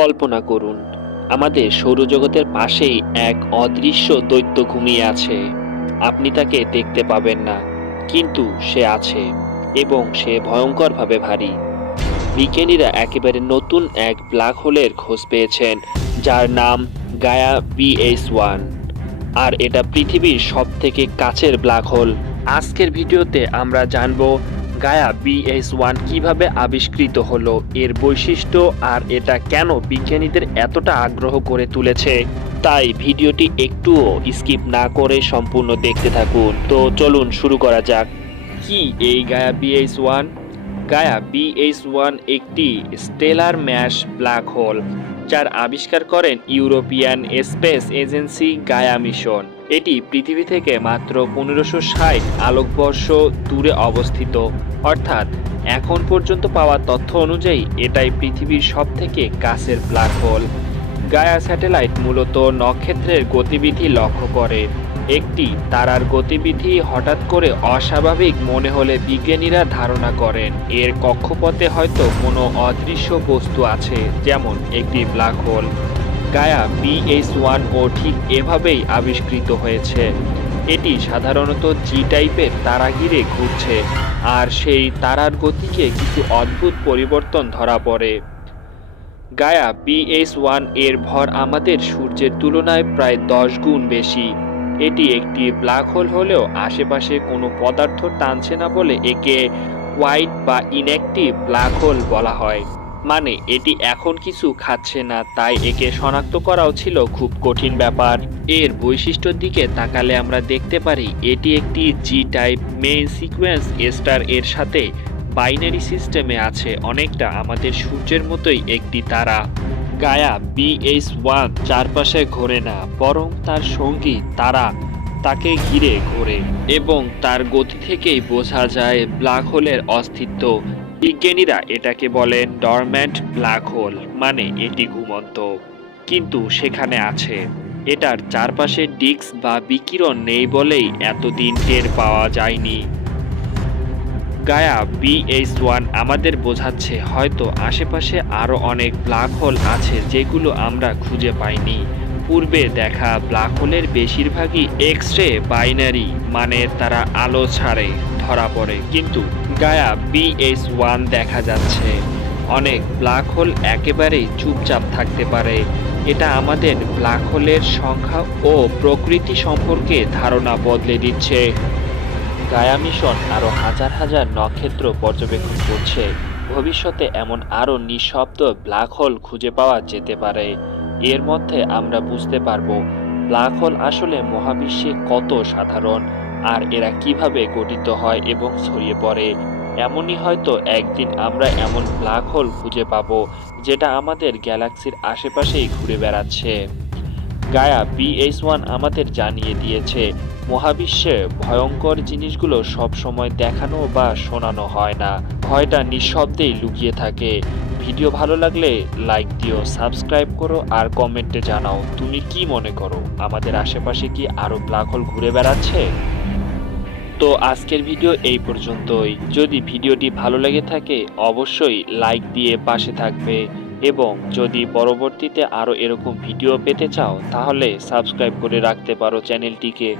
কল্পনা করুন, আমাদের সৌরজগতের পাশেই এক অদৃশ্য দৈত্য ঘুমিয়ে আছে। আপনি তাকে দেখতে পাবেন না, কিন্তু সে আছে এবং সে ভয়ঙ্করভাবে ভারী। বিজ্ঞানীরা একেবারে নতুন এক ব্ল্যাক হোলের খোঁজ পেয়েছেন, যার নাম গায়া বিএস ওয়ান। আর এটা পৃথিবীর সবথেকে কাছের ব্ল্যাক হোল। আজকের ভিডিওতে আমরা জানব গায়া বিএস ওয়ান কীভাবে আবিষ্কৃত হলো, এর বৈশিষ্ট্য আর এটা কেন বিজ্ঞানীদের এতটা আগ্রহ করে তুলেছে, তাই ভিডিওটি একটুও স্কিপ না করে সম্পূর্ণ দেখতে থাকুন। তো চলুন শুরু করা যাক। কি এই Gaia BS one Gaia BS one একটি স্টেলার ম্যাশ ব্ল্যাক হোল, যার আবিষ্কার করেন European space agency Gaia mission. এটি পৃথিবী থেকে মাত্র পনেরোশো ষাট আলোকবর্ষ দূরে অবস্থিত। অর্থাৎ, এখন পর্যন্ত পাওয়া তথ্য অনুযায়ী এটাই পৃথিবীর সবথেকে কাছের ব্ল্যাক হোল গায়া স্যাটেলাইট মূলত নক্ষত্রের গতিবিধি লক্ষ্য করে। একটি তারার গতিবিধি হঠাৎ করে অস্বাভাবিক মনে হলে বিজ্ঞানীরা ধারণা করেন, এর কক্ষপথে হয়তো কোনো অদৃশ্য বস্তু আছে, যেমন একটি black hole Gaia BS one ও ঠিক এভাবেই আবিষ্কৃত হয়েছে। এটি সাধারণত জি টাইপের তারা ঘিরে ঘুরছে, আর সেই তারার গতিকে কিছু অদ্ভুত পরিবর্তন ধরা পড়ে। গায়া বিএস ওয়ানের ভর আমাদের সূর্যের তুলনায় প্রায় দশ গুণ বেশি। এটি একটি ব্ল্যাক হোল হলেও আশেপাশে কোনো পদার্থ টানছে না বলে একে হোয়াইট বা ইনঅ্যাক্টিভ ব্ল্যাক হোল বলা হয়। মানে এটি এখন কিছু খাচ্ছে না, তাই একে শনাক্ত করাও ছিল খুব কঠিন ব্যাপার। এর বৈশিষ্ট্যর দিকে তাকালে আমরা দেখতে পারি, এটি একটি G type main sequence star এর সাথে বাইনারি সিস্টেমে আছে, অনেকটা আমাদের সূর্যের মতোই একটি তারা। গায়া বিএস ওয়ান চারপাশে ঘোরে না, বরং তার সঙ্গী তারা তাকে ঘিরে ঘোরে, এবং তার গতি থেকেই বোঝা যায় ব্ল্যাক হোলের অস্তিত্ব। বিজ্ঞানীরা এটাকে বলেন ডরম্যান্ট ব্ল্যাক হোল মানে এটি ঘুমন্ত। কিন্তু সেখানে আছে, এটার চারপাশে ডিস্ক বা বিকিরণ নেই বলেই এতদিন টের পাওয়া যায়নি। গায়া বিএস ওয়ান আমাদের বোঝাচ্ছে হয়তো আশেপাশে আরও অনেক ব্ল্যাক হোল আছে যেগুলো আমরা খুঁজে পাইনি। পূর্বে দেখা ব্ল্যাক হোলের বেশিরভাগই এক্স রে বাইনারি মানে তারা আলো ছাড়ে। ধরা পড়ে। কিন্তু গায়া বিএস ওয়ান দেখা যাচ্ছে। অনেক ব্ল্যাক হোল একেবারেই চুপচাপ থাকতে পারে। এটা আমাদের ব্ল্যাক হোলের সংখ্যা ও প্রকৃতি সম্পর্কে ধারণা বদলে দিচ্ছে। গায়া মিশন আরও হাজার হাজার নক্ষত্র পর্যবেক্ষণ করছে। ভবিষ্যতে এমন আরও নিঃশব্দ ব্ল্যাক হোল খুঁজে পাওয়া যেতে পারে। এর মধ্যে আমরা বুঝতে পারব ব্ল্যাক হোল আসলে মহাবিশ্বে কত সাধারণ। আর এরা কীভাবে গঠিত হয় এবং ছড়িয়ে পড়ে। এমনই হয়তো একদিন আমরা এমন ব্ল্যাক হোল খুঁজে পাবো, যেটা আমাদের গ্যালাক্সির আশেপাশেই ঘুরে বেড়াচ্ছে। গায়া বিএস ওয়ান আমাদের জানিয়ে দিয়েছে, মহাবিশ্বে ভয়ঙ্কর জিনিসগুলো সব সময় দেখানো বা শোনানো হয় না। ভয়টা নিঃশব্দেই লুকিয়ে থাকে। ভিডিও ভালো লাগলে লাইক দিও সাবস্ক্রাইব করো আর কমেন্টে জানাও, তুমি কি মনে করো? আমাদের আশেপাশে কি আরও ব্ল্যাক হোল ঘুরে বেড়াচ্ছে? তো আজকের ভিডিও এই পর্যন্তই। যদি ভিডিওটি ভালো লেগে থাকে, অবশ্যই লাইক দিয়ে পাশে থাকবে এবং যদি পরবর্তীতে আরও এরকম ভিডিও পেতে চাও, তাহলে সাবস্ক্রাইব করে রাখতে পারো চ্যানেলটিকে।